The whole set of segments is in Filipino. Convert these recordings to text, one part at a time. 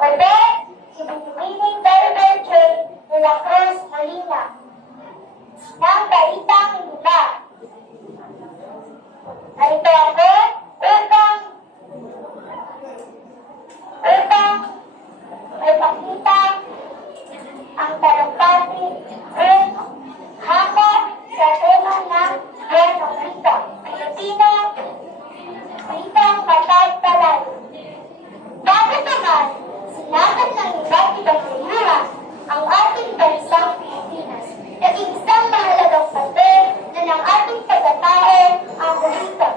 Ako din, si Benjamin Berber J. de la Cruz Molina, ng Baitang Lula. Narito ako upang may pakita ang talumpati ng hako sa tema ng Buenong Rito, Pilipino, Ritong Matagtalay. Bakit naman sinakot ng iba't ibang kultura ang ating bansang Pilipinas? Naging isang mahalagang papel na ng ating pagkatao ang kulito.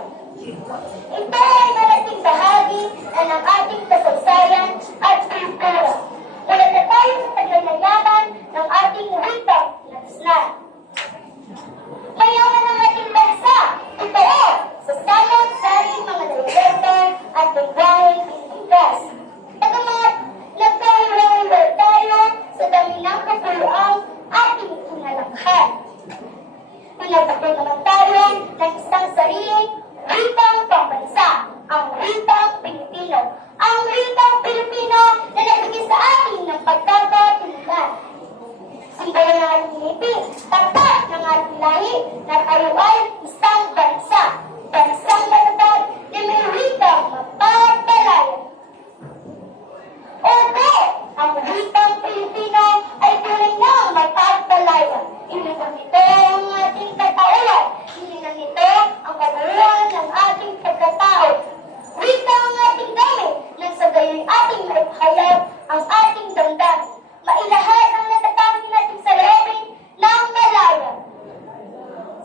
Ito ay malaking bahagi na ng ating kasaysayan at kultura. Mula na tayo sa taglalayaman ng ating wikang natisnan. Mayaman ang ating bansa, totoo, sa salot-saring mga dialekto at lingwaheng piniligas. Bagamat nagkahiwa-hiwa tayo sa dami ng kapuluang ating kinalakhan. Pinagpapil naman tayo ng isang sariling wikang pambansa, ang wikang Pilipino. Ang wikang Pilipino na nagbigay sa atin ng pagkakatulugan. Simbolo ng ating ngipin, tapat ng ating lahi na tayo ay isang bansa. Bansang matatag na may wikang mapagpalayan. Opo, ang wikang Pilipino ay tunay na mapagpalayan. Inunan nito ang ating katauhan. Inunan nito ang kabuuan ng ating pagkatao. Wika ang ating gamit nang sa gayoy ating maipahayag ang ating damdamin. Mailahat ang natatangin natin sa loobin ng malaya.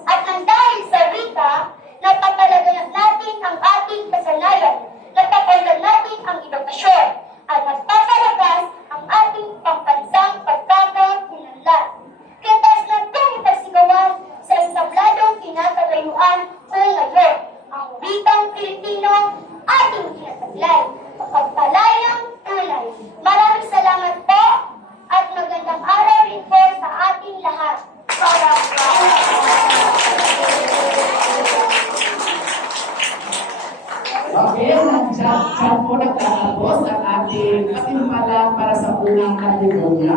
At nang dahil sa wika, napapalaganap natin ang ating kasanayan, napapalagan natin ang edukasyon, at nagpapalakas ang ating pambansang pagkakakilanlan. Kaya taas na itong ipasigawan sa entabladong kinakatayuan ko ngayon, ang wikang Pilipino ating kinataglay, pagpalayang tunay. Maraming salamat po at magandang araw rin po sa ating lahat. Okay, nandiyan po nagtatapos ang ating katimpala para sa unang kategonya.